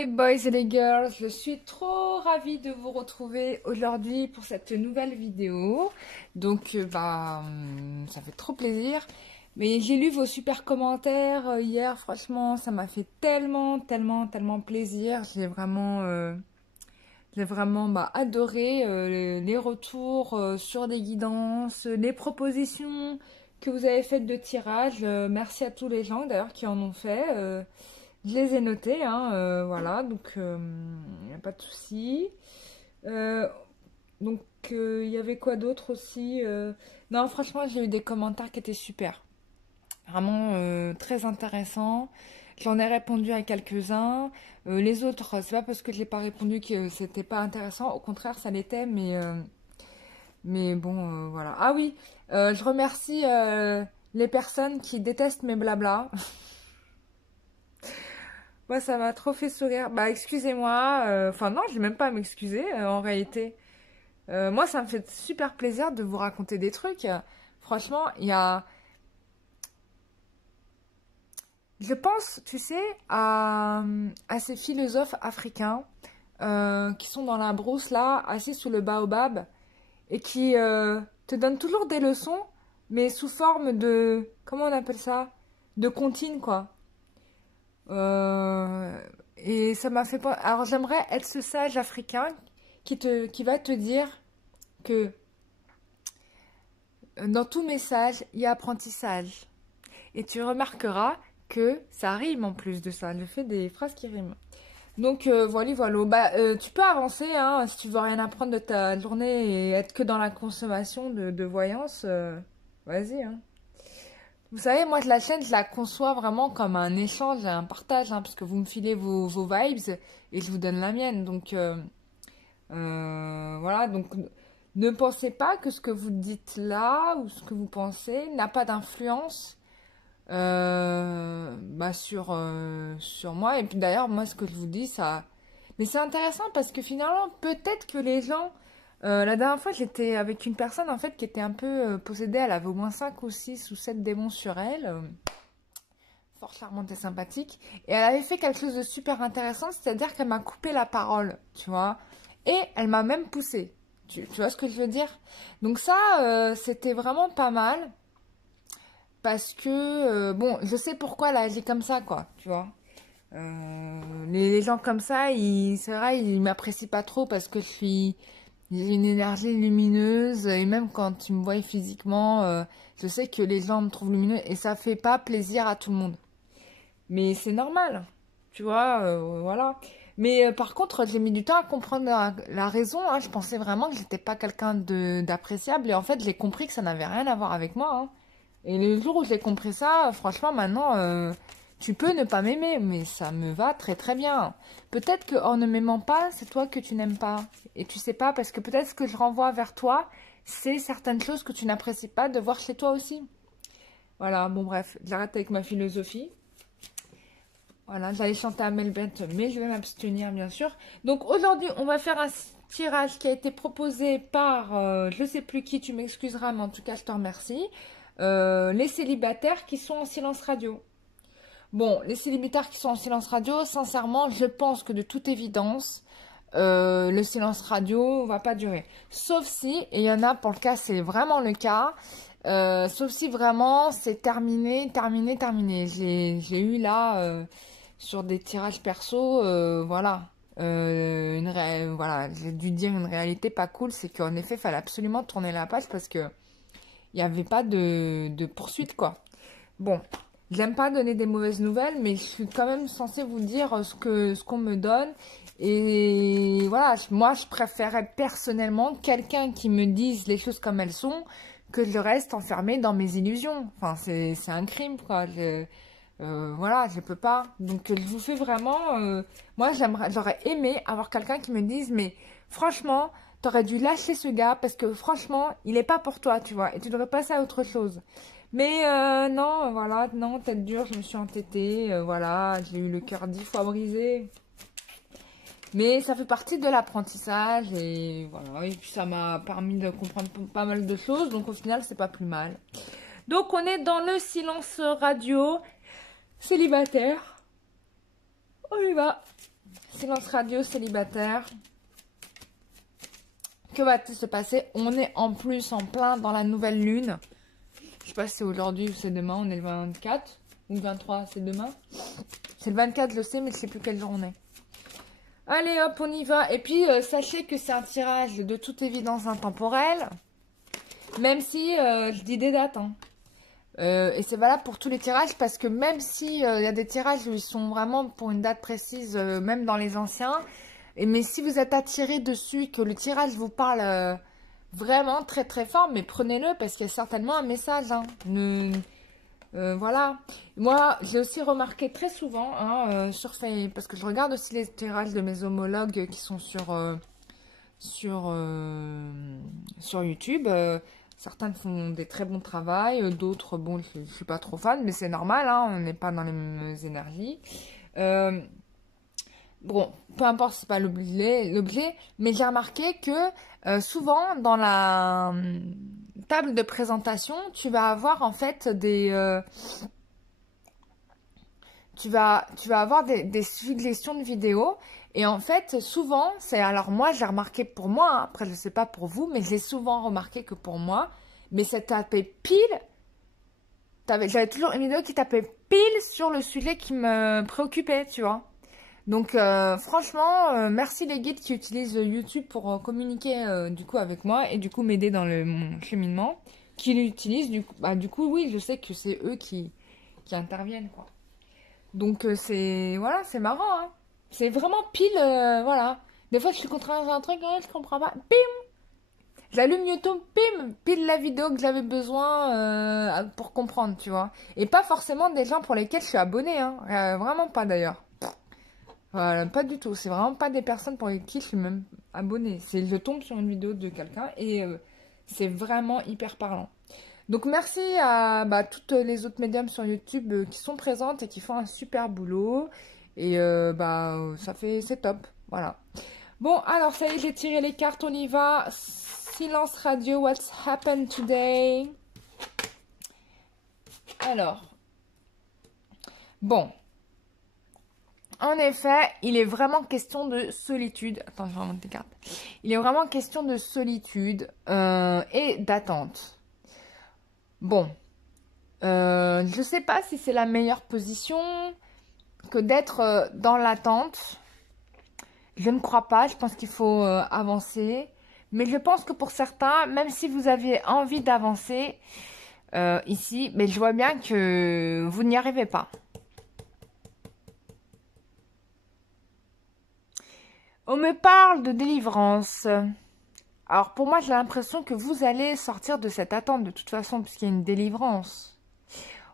les boys et les girls, je suis trop ravie de vous retrouver aujourd'hui pour cette nouvelle vidéo. Donc ça fait trop plaisir. Mais j'ai lu vos super commentaires hier, franchement ça m'a fait tellement plaisir. J'ai vraiment adoré les retours sur les guidances, les propositions que vous avez faites de tirage. Merci à tous les gens d'ailleurs qui en ont fait. Je les ai notés, hein, voilà, donc il n'y a pas de souci. Donc il y avait quoi d'autre aussi Non, franchement, j'ai eu des commentaires qui étaient super. Vraiment très intéressants. J'en ai répondu à quelques-uns. Les autres, c'est pas parce que je n'ai pas répondu que c'était pas intéressant. Au contraire, ça l'était, mais bon, voilà. Ah oui, je remercie les personnes qui détestent mes blablas. Moi, ça m'a trop fait sourire. Bah, excusez-moi. Enfin, non, je n'ai même pas à m'excuser, en réalité. Moi, ça me fait super plaisir de vous raconter des trucs. Franchement, il y a... Je pense, tu sais, à ces philosophes africains qui sont dans la brousse, là, assis sous le baobab, et qui te donnent toujours des leçons, mais sous forme de... Comment on appelle ça? De comptines, quoi. Et ça m'a fait penser... Alors j'aimerais être ce sage africain qui va te dire que dans tout message, il y a apprentissage. Et tu remarqueras que ça rime en plus de ça. Je fais des phrases qui riment. Donc voilà. Tu peux avancer hein, si tu veux rien apprendre de ta journée et être que dans la consommation de voyance. Vas-y, hein. Vous savez, moi, la chaîne, je la conçois vraiment comme un échange et un partage, hein, parce que vous me filez vos vibes et je vous donne la mienne. Donc, voilà. Donc, ne pensez pas que ce que vous dites là ou ce que vous pensez n'a pas d'influence sur moi. Et puis, d'ailleurs, moi, ce que je vous dis, ça... Mais c'est intéressant parce que finalement, peut-être que les gens... la dernière fois, j'étais avec une personne en fait qui était un peu possédée. Elle avait au moins 5 ou 6 ou 7 démons sur elle. Fort charmante et sympathique. Et elle avait fait quelque chose de super intéressant, c'est-à-dire qu'elle m'a coupé la parole, tu vois. Et elle m'a même poussée. Tu vois ce que je veux dire? Donc ça, c'était vraiment pas mal. Parce que, bon, je sais pourquoi elle a agi comme ça, quoi, tu vois. Les gens comme ça, c'est vrai, ils m'apprécient pas trop parce que j'ai une énergie lumineuse et même quand ils me voient physiquement, je sais que les gens me trouvent lumineuse et ça fait pas plaisir à tout le monde. Mais c'est normal, tu vois, voilà. Mais par contre, j'ai mis du temps à comprendre la raison. Hein. Je pensais vraiment que j'étais pas quelqu'un d'appréciable et en fait, j'ai compris que ça n'avait rien à voir avec moi. Hein. Et le jour où j'ai compris ça, franchement, maintenant, tu peux ne pas m'aimer, mais ça me va très bien. Peut-être qu'en ne m'aimant pas, c'est toi que tu n'aimes pas. Et tu sais pas, parce que peut-être ce que je renvoie vers toi, c'est certaines choses que tu n'apprécies pas de voir chez toi aussi. Voilà, bon bref, j'arrête avec ma philosophie. Voilà, j'allais chanter à Melbent, mais je vais m'abstenir bien sûr. Donc aujourd'hui, on va faire un tirage qui a été proposé par, je sais plus qui, tu m'excuseras, mais en tout cas, je te remercie. Les célibataires qui sont en silence radio. Bon, les célibataires qui sont en silence radio, sincèrement, je pense que de toute évidence, le silence radio va pas durer. Sauf si, et il y en a pour le cas, c'est vraiment le cas, sauf si vraiment c'est terminé. J'ai eu là, sur des tirages perso, voilà. Voilà, j'ai dû dire une réalité pas cool, c'est qu'en effet, il fallait absolument tourner la page parce que il n'y avait pas de poursuite, quoi. Bon, j'aime pas donner des mauvaises nouvelles, mais je suis quand même censée vous dire ce qu'on me donne. Et voilà, moi, je préférais personnellement quelqu'un qui me dise les choses comme elles sont que je reste enfermée dans mes illusions. Enfin, c'est un crime, quoi. Voilà, je peux pas. Donc, je vous fais vraiment... moi, j'aurais aimé avoir quelqu'un qui me dise, mais franchement... T'aurais dû lâcher ce gars parce que franchement, il est pas pour toi, tu vois. Et tu devrais passer à autre chose. Mais non, voilà, non, tête dure, je me suis entêtée. Voilà, j'ai eu le cœur 10 fois brisé. Mais ça fait partie de l'apprentissage. Et voilà, et puis ça m'a permis de comprendre pas mal de choses. Donc au final, c'est pas plus mal. Donc on est dans le silence radio célibataire. On y va. silence radio célibataire. Que va-t-il se passer? On est en plus en plein dans la nouvelle lune. Je sais pas si c'est aujourd'hui ou c'est demain. On est le 24 ou le 23, c'est demain. C'est le 24, je le sais, mais je sais plus quelle journée. Allez hop, on y va. Et puis, sachez que c'est un tirage de toute évidence intemporel. Même si je dis des dates. Hein. Et c'est valable pour tous les tirages parce que même si y a des tirages où ils sont vraiment pour une date précise, même dans les anciens. Mais si vous êtes attiré dessus, que le tirage vous parle vraiment très très fort, mais prenez-le parce qu'il y a certainement un message. Hein. Voilà. Moi, j'ai aussi remarqué très souvent sur Facebook, parce que je regarde aussi les tirages de mes homologues qui sont sur YouTube. Certains font des très bons travails, d'autres, bon, je suis pas trop fan, mais c'est normal, hein, on n'est pas dans les mêmes énergies. Bon, peu importe, c'est pas l'objet, mais j'ai remarqué que souvent dans la table de présentation, tu vas avoir en fait tu vas avoir des suggestions de vidéos. Et en fait, souvent, alors moi, j'ai remarqué pour moi, hein, après je sais pas pour vous, mais j'ai souvent remarqué que pour moi, mais ça tapait pile, j'avais toujours une vidéo qui tapait pile sur le sujet qui me préoccupait, tu vois. Donc franchement, merci les guides qui utilisent YouTube pour communiquer du coup avec moi et du coup m'aider dans mon cheminement, qui l'utilisent, du coup oui, je sais que c'est eux qui interviennent, quoi. Donc c'est voilà, c'est marrant, hein. C'est vraiment pile, voilà. Des fois, je suis contrainte à un truc, je comprends pas. Bim! J'allume YouTube, bim! Pile la vidéo que j'avais besoin pour comprendre, tu vois. Et pas forcément des gens pour lesquels je suis abonnée, hein. Vraiment pas d'ailleurs. Voilà, pas du tout. C'est vraiment pas des personnes pour lesquelles je suis même abonnée. Je tombe sur une vidéo de quelqu'un et c'est vraiment hyper parlant. Donc merci à toutes les autres médiums sur YouTube qui sont présentes et qui font un super boulot. Et c'est top. Voilà. Bon, alors ça y est, j'ai tiré les cartes, on y va. Silence radio, what's happened today? Alors. Bon. En effet, il est vraiment question de solitude. Attends, je vais remonter les cartes. Il est vraiment question de solitude et d'attente. Bon. Je ne sais pas si c'est la meilleure position que d'être dans l'attente. Je ne crois pas. Je pense qu'il faut avancer. Mais je pense que pour certains, même si vous aviez envie d'avancer ici, mais je vois bien que vous n'y arrivez pas. On me parle de délivrance. Alors pour moi, j'ai l'impression que vous allez sortir de cette attente de toute façon, puisqu'il y a une délivrance.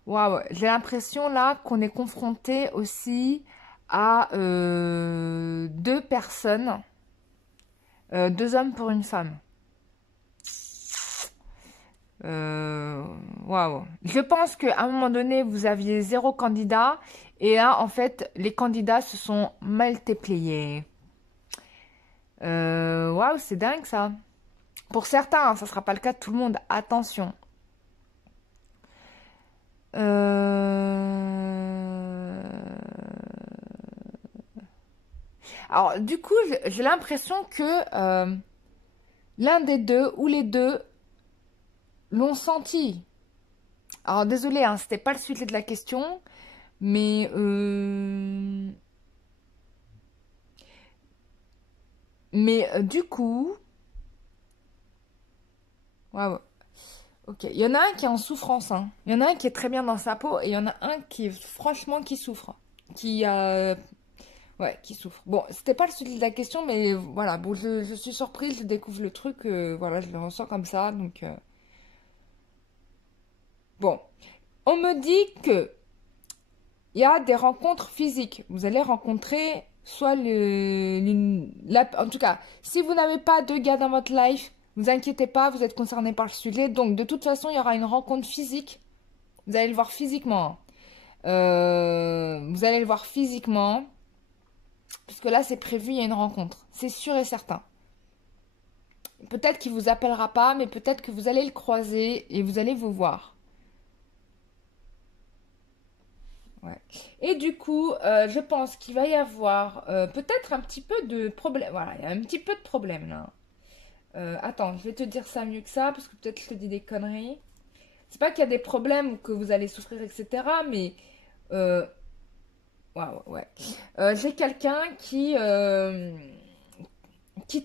Waouh, j'ai l'impression là qu'on est confronté aussi à deux personnes, deux hommes pour une femme. Waouh. Je pense qu'à un moment donné, vous aviez 0 candidat et là, en fait, les candidats se sont multipliés. Waouh, c'est dingue ça. Pour certains, ça ne sera pas le cas de tout le monde. Attention. Alors, du coup, j'ai l'impression que l'un des deux ou les deux l'ont senti. Alors, désolé, hein, c'était pas le sujet de la question, mais du coup, waouh. Ok, il y en a un qui est en souffrance, hein. Il y en a un qui est très bien dans sa peau et il y en a un qui est franchement qui souffre, ouais, qui souffre. Bon, c'était pas le sujet de la question, mais voilà, bon, je suis surprise, je découvre le truc, voilà, je le ressens comme ça, donc bon, on me dit que il y a des rencontres physiques. Vous allez rencontrer soit en tout cas, si vous n'avez pas de gars dans votre life, ne vous inquiétez pas, vous êtes concerné par le sujet. Donc, de toute façon, il y aura une rencontre physique. Vous allez le voir physiquement. Vous allez le voir physiquement. Parce que là, c'est prévu, il y a une rencontre. C'est sûr et certain. Peut-être qu'il ne vous appellera pas, mais peut-être que vous allez le croiser et vous allez vous voir. Ouais. Et du coup, je pense qu'il va y avoir peut-être un petit peu de problème. Voilà, il y a un petit peu de problème là. Attends, je vais te dire ça mieux que ça, parce que peut-être je te dis des conneries. C'est pas qu'il y a des problèmes ou que vous allez souffrir, etc. Mais, euh, waouh, ouais. J'ai quelqu'un qui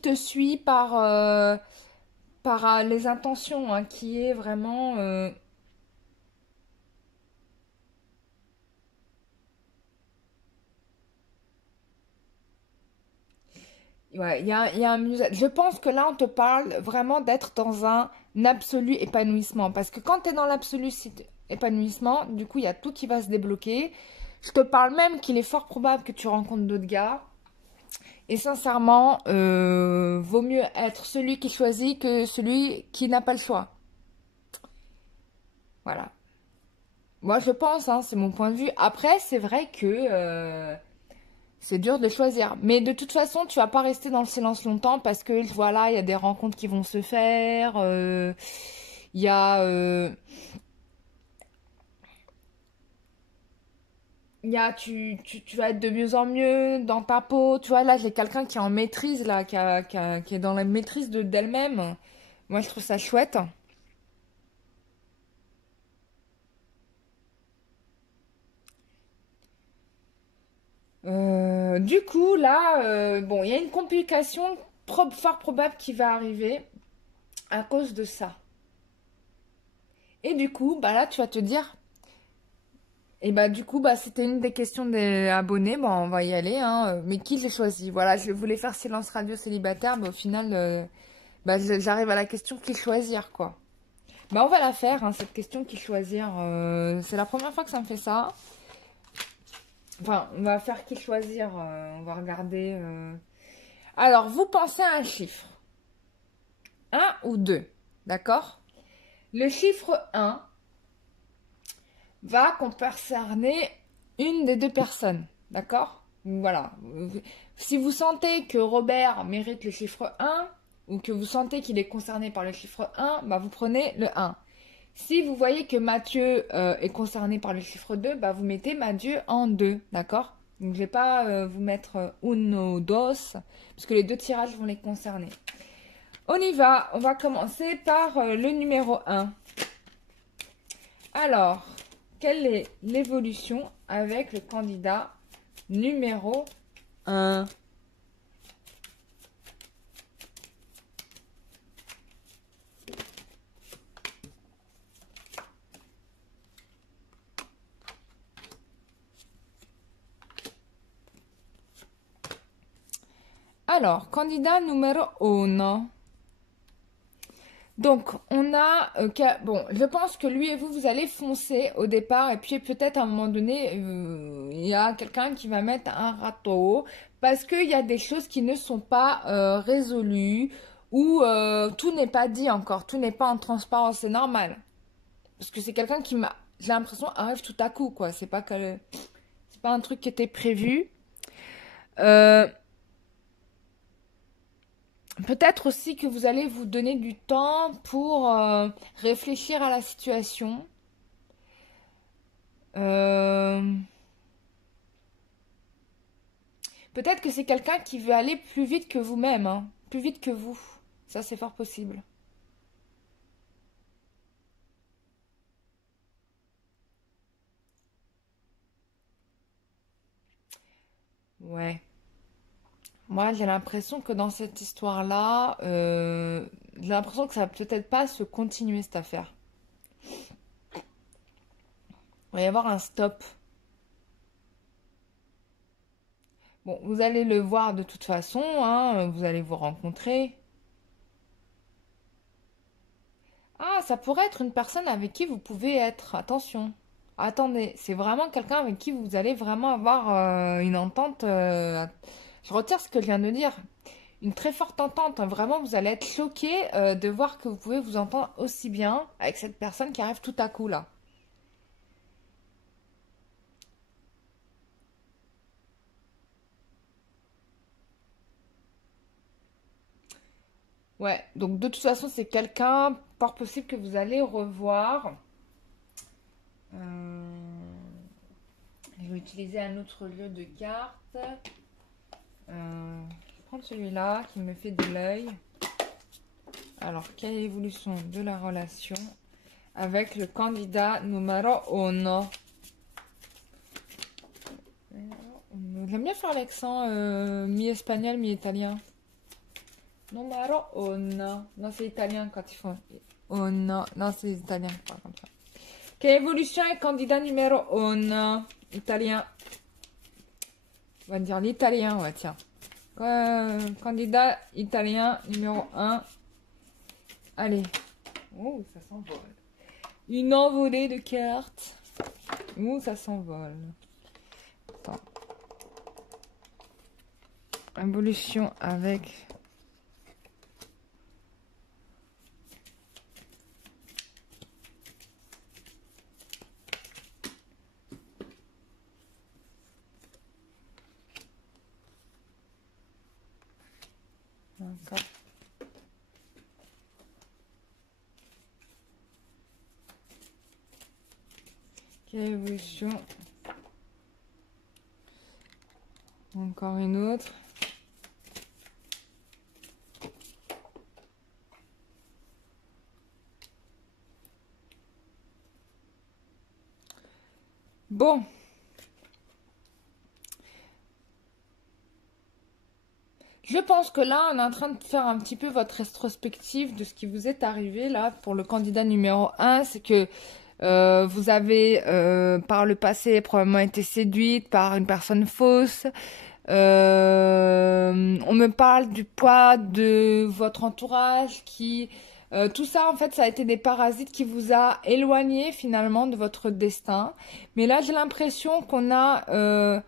te suit par les intentions, hein, qui est vraiment... ouais, il y a un je pense que là, on te parle vraiment d'être dans un absolu épanouissement. Parce que quand tu es dans l'absolu épanouissement, du coup, il y a tout qui va se débloquer. Je te parle même qu'il est fort probable que tu rencontres d'autres gars. Et sincèrement, vaut mieux être celui qui choisit que celui qui n'a pas le choix. Voilà. Moi, je pense, hein, c'est mon point de vue. Après, c'est vrai que c'est dur de choisir. Mais de toute façon, tu vas pas rester dans le silence longtemps parce que voilà, il y a des rencontres qui vont se faire. Il y a, tu vas être de mieux en mieux dans ta peau. Tu vois, là, j'ai quelqu'un qui est en maîtrise, là, qui est dans la maîtrise d'elle-même. Moi, je trouve ça chouette. Du coup, là, bon, il y a une complication fort probable qui va arriver à cause de ça. Et du coup, bah là, tu vas te dire, et bah du coup, bah c'était une des questions des abonnés, bon, on va y aller, hein. Mais qui j'ai choisi? Voilà, je voulais faire silence radio célibataire, mais au final, bah j'arrive à la question qui choisir, quoi. Bah on va la faire, hein, cette question qui choisir. C'est la première fois que ça me fait ça. Enfin, on va faire qui choisir, on va regarder. Alors, vous pensez à un chiffre, un ou deux, d'accord? Le chiffre un va concerner une des deux personnes, d'accord? Voilà. Si vous sentez que Robert mérite le chiffre un ou que vous sentez qu'il est concerné par le chiffre un, bah vous prenez le un. Si vous voyez que Mathieu est concerné par le chiffre 2, bah vous mettez Mathieu en 2, d'accord? Donc je vais pas vous mettre uno, dos, parce que les deux tirages vont les concerner. On y va, on va commencer par le numéro un. Alors, quelle est l'évolution avec le candidat numéro un? Alors, candidat numéro 1. Donc, on a... bon, je pense que lui et vous, vous allez foncer au départ. Et puis, peut-être à un moment donné, il y a quelqu'un qui va mettre un râteau. Parce qu'il y a des choses qui ne sont pas résolues. Ou tout n'est pas dit encore. Tout n'est pas en transparence. C'est normal. Parce que c'est quelqu'un qui m'a... J'ai l'impression arrive tout à coup, quoi. C'est pas un truc qui était prévu. Euh, Peut-être aussi que vous allez vous donner du temps pour réfléchir à la situation. Euh, Peut-être que c'est quelqu'un qui veut aller plus vite que vous-même, hein, plus vite que vous. Ça, c'est fort possible. Ouais. Moi, j'ai l'impression que dans cette histoire-là, j'ai l'impression que ça va peut-être pas se continuer cette affaire. Il va y avoir un stop. Bon, vous allez le voir de toute façon, hein, vous allez vous rencontrer. Ah, ça pourrait être une personne avec qui vous pouvez être. Attention. Attendez, c'est vraiment quelqu'un avec qui vous allez vraiment avoir une entente. Je retire ce que je viens de dire. Une très forte entente, hein. Vraiment, vous allez être choqué de voir que vous pouvez vous entendre aussi bien avec cette personne qui arrive tout à coup là. Ouais, donc de toute façon, c'est quelqu'un, fort possible que vous allez revoir. Euh, utiliser un autre jeu de cartes. Je vais prendre celui-là qui me fait de l'œil. Alors, quelle est l'évolution de la relation avec le candidat numéro 1? J'aime bien faire l'accent mi-espagnol, mi-italien. Numéro 1. Non, c'est italien quand ils font. Oh non, non, c'est les Italiens qui parlent comme ça. Quelle évolution est candidat numéro 1? Italien. On va dire l'italien, ouais, tiens. Candidat italien numéro 1. Allez. Oh, ça s'envole. Une envolée de cartes. Oh, ça s'envole. Attends. Évolution avec... Encore. Quelle évolution? Encore une autre. Bon. Je pense que là, on est en train de faire un petit peu votre rétrospective de ce qui vous est arrivé là pour le candidat numéro 1. C'est que vous avez par le passé probablement été séduite par une personne fausse. On me parle du poids de votre entourage qui... tout ça, en fait, ça a été des parasites qui vous a éloigné finalement de votre destin. Mais là, j'ai l'impression qu'on a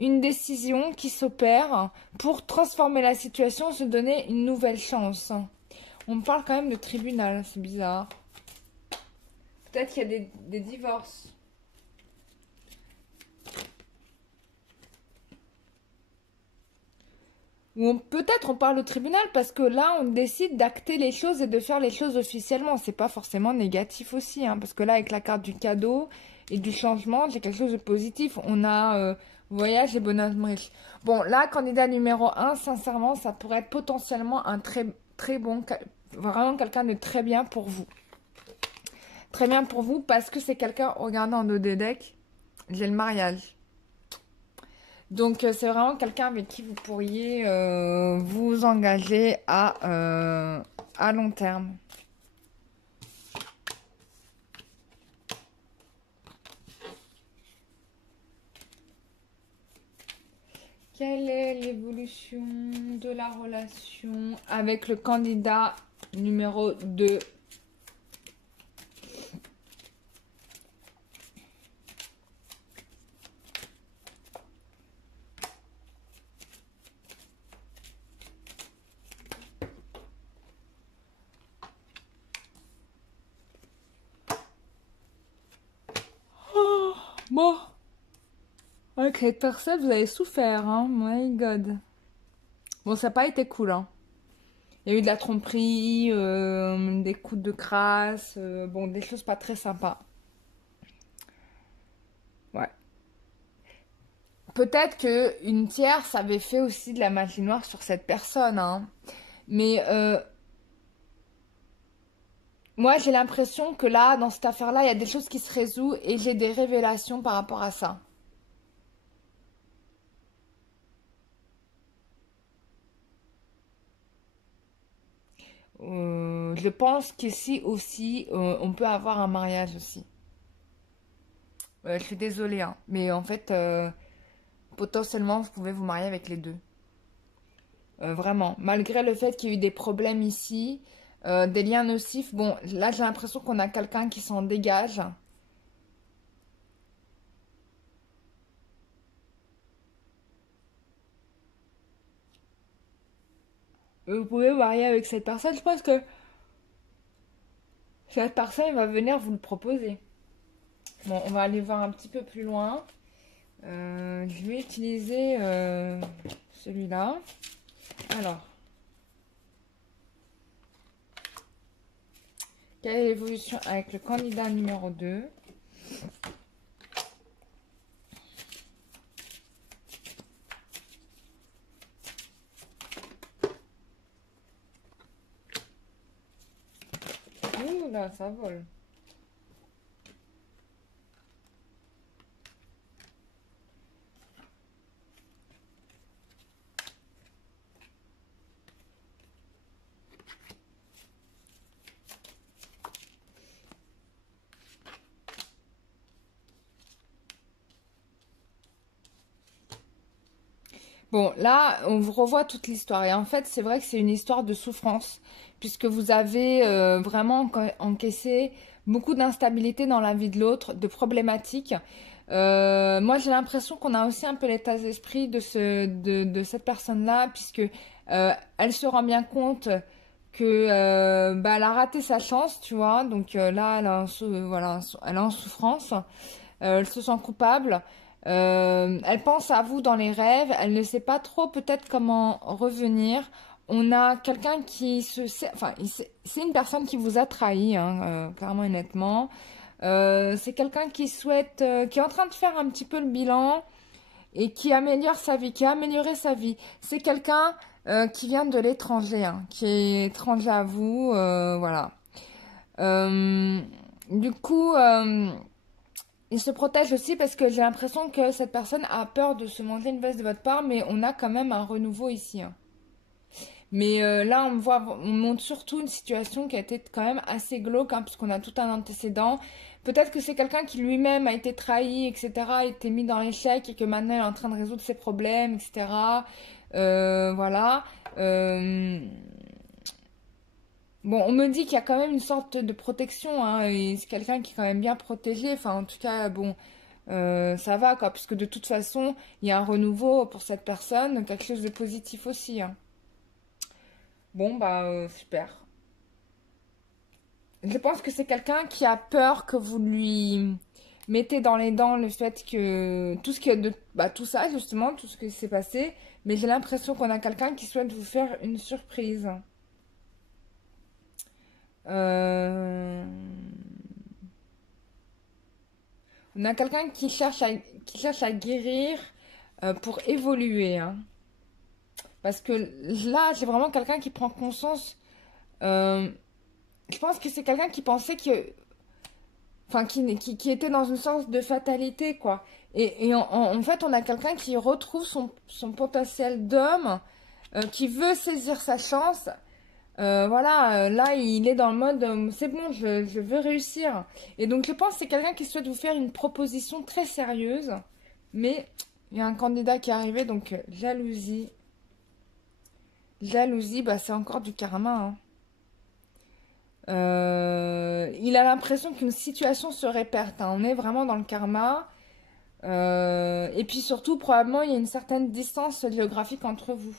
une décision qui s'opère pour transformer la situation, se donner une nouvelle chance. On me parle quand même de tribunal, c'est bizarre. Peut-être qu'il y a des divorces. Ou peut-être on parle au tribunal parce que là, on décide d'acter les choses et de faire les choses officiellement. C'est pas forcément négatif aussi, hein, parce que là, avec la carte du cadeau et du changement, j'ai quelque chose de positif. On a voyage et bonheur riche. Bon, là, candidat numéro 1, sincèrement, ça pourrait être potentiellement un très bon, vraiment quelqu'un de très bien pour vous. Très bien pour vous parce que c'est quelqu'un, regardez en dos de deck, j'ai le mariage. Donc, c'est vraiment quelqu'un avec qui vous pourriez vous engager à long terme. Quelle est l'évolution de la relation avec le candidat numéro 2? Bon, avec cette personne, vous avez souffert, hein, my god. Bon, ça n'a pas été cool, hein. Il y a eu de la tromperie, des coups de crasse, bon, des choses pas très sympas. Ouais. Peut-être qu'une tierce avait fait aussi de la magie noire sur cette personne, hein. Mais moi, j'ai l'impression que là, dans cette affaire-là, il y a des choses qui se résolvent et j'ai des révélations par rapport à ça. Je pense qu'ici aussi, on peut avoir un mariage aussi. Je suis désolée, hein, mais en fait, potentiellement, vous pouvez vous marier avec les deux. Vraiment. Malgré le fait qu'il y ait eu des problèmes ici, des liens nocifs. Bon, là, j'ai l'impression qu'on a quelqu'un qui s'en dégage. Vous pouvez vous marier avec cette personne. Je pense que cette personne va venir vous le proposer. Bon, on va aller voir un petit peu plus loin. Je vais utiliser celui-là. Alors, quelle est l'évolution avec le candidat numéro 2? Oula, ça vole. Bon, là, on vous revoit toute l'histoire. Et en fait, c'est vrai que c'est une histoire de souffrance, puisque vous avez vraiment encaissé beaucoup d'instabilité dans la vie de l'autre, de problématiques. Moi, j'ai l'impression qu'on a aussi un peu l'état d'esprit de cette personne-là, puisque elle se rend bien compte que bah, elle a raté sa chance, tu vois. Donc là, voilà, elle est en souffrance. Elle se sent coupable. Elle pense à vous dans les rêves. Elle ne sait pas trop peut-être comment revenir. On a quelqu'un qui enfin, c'est une personne qui vous a trahi, hein, clairement et nettement. C'est quelqu'un qui souhaite, qui est en train de faire un petit peu le bilan et qui améliore sa vie, qui a amélioré sa vie. C'est quelqu'un qui vient de l'étranger, hein, qui est étranger à vous, voilà. Du coup, il se protège aussi parce que j'ai l'impression que cette personne a peur de se manger une veste de votre part, mais on a quand même un renouveau ici, hein. Mais là, on montre surtout une situation qui a été quand même assez glauque, hein, puisqu'on a tout un antécédent. Peut-être que c'est quelqu'un qui lui-même a été trahi, etc., a été mis dans l'échec et que maintenant il est en train de résoudre ses problèmes, etc. Voilà. Bon, on me dit qu'il y a quand même une sorte de protection, hein, et c'est quelqu'un qui est quand même bien protégé. Enfin, en tout cas, bon, ça va, quoi, puisque de toute façon, il y a un renouveau pour cette personne, quelque chose de positif aussi, hein. Bon, bah, super. Je pense que c'est quelqu'un qui a peur que vous lui mettez dans les dents le fait que tout ce qui est de, bah, tout ça, justement, tout ce qui s'est passé. Mais j'ai l'impression qu'on a quelqu'un qui souhaite vous faire une surprise. Euh, On a quelqu'un qui cherche à guérir pour évoluer, hein. Parce que là, c'est vraiment quelqu'un qui prend conscience. euh, je pense que c'est quelqu'un qui pensait que enfin qui était dans une sorte de fatalité, quoi. Et en fait, on a quelqu'un qui retrouve son potentiel d'homme, qui veut saisir sa chance. Voilà, là, il est dans le mode, c'est bon, je veux réussir. Et donc, je pense que c'est quelqu'un qui souhaite vous faire une proposition très sérieuse. Mais il y a un candidat qui est arrivé, donc jalousie. Jalousie, bah, c'est encore du karma, hein. Il a l'impression qu'une situation se répète, hein. On est vraiment dans le karma. Et puis surtout, probablement, il y a une certaine distance géographique entre vous.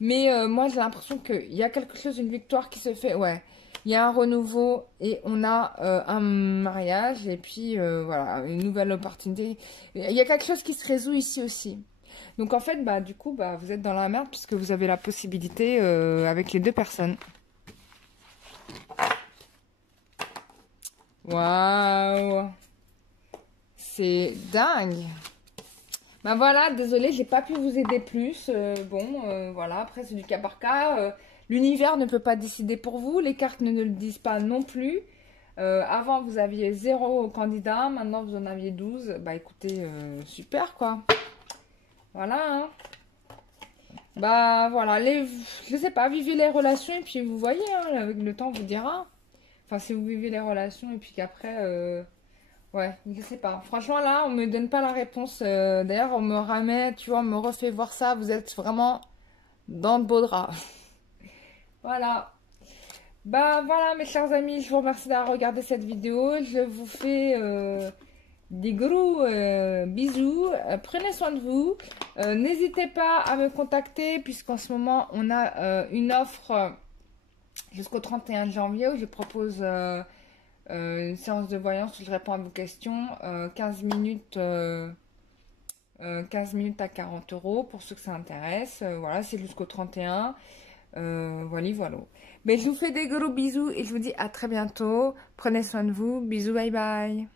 Mais moi, j'ai l'impression qu'il y a quelque chose, une victoire qui se fait. Ouais, il y a un renouveau et on a un mariage. Et puis, voilà, une nouvelle opportunité. Il y a quelque chose qui se résout ici aussi. Donc, en fait, bah, du coup, bah, vous êtes dans la merde puisque vous avez la possibilité avec les deux personnes. Waouh! C'est dingue! Ben voilà, désolée, j'ai pas pu vous aider plus. Bon, voilà, après c'est du cas par cas. L'univers ne peut pas décider pour vous, les cartes ne le disent pas non plus. Avant vous aviez 0 candidat, maintenant vous en aviez 12. Bah écoutez, super quoi. Voilà, hein. Bah voilà, je sais pas, vivez les relations et puis vous voyez, hein, avec le temps vous dira. Enfin, si vous vivez les relations et puis qu'après... Ouais, je sais pas. Franchement, là, on me donne pas la réponse. D'ailleurs, on me ramène, tu vois, on me refait voir ça. Vous êtes vraiment dans de beaux draps. Voilà. Bah voilà, mes chers amis, je vous remercie d'avoir regardé cette vidéo. Je vous fais des gros bisous. Prenez soin de vous. N'hésitez pas à me contacter puisqu'en ce moment, on a une offre jusqu'au 31 janvier où je propose... une séance de voyance où je réponds à vos questions, 15 minutes, 15 minutes à 40 € pour ceux que ça intéresse. Voilà, c'est jusqu'au 31. Voilà, voilà. Mais je vous fais des gros bisous et je vous dis à très bientôt. Prenez soin de vous. Bisous, bye bye.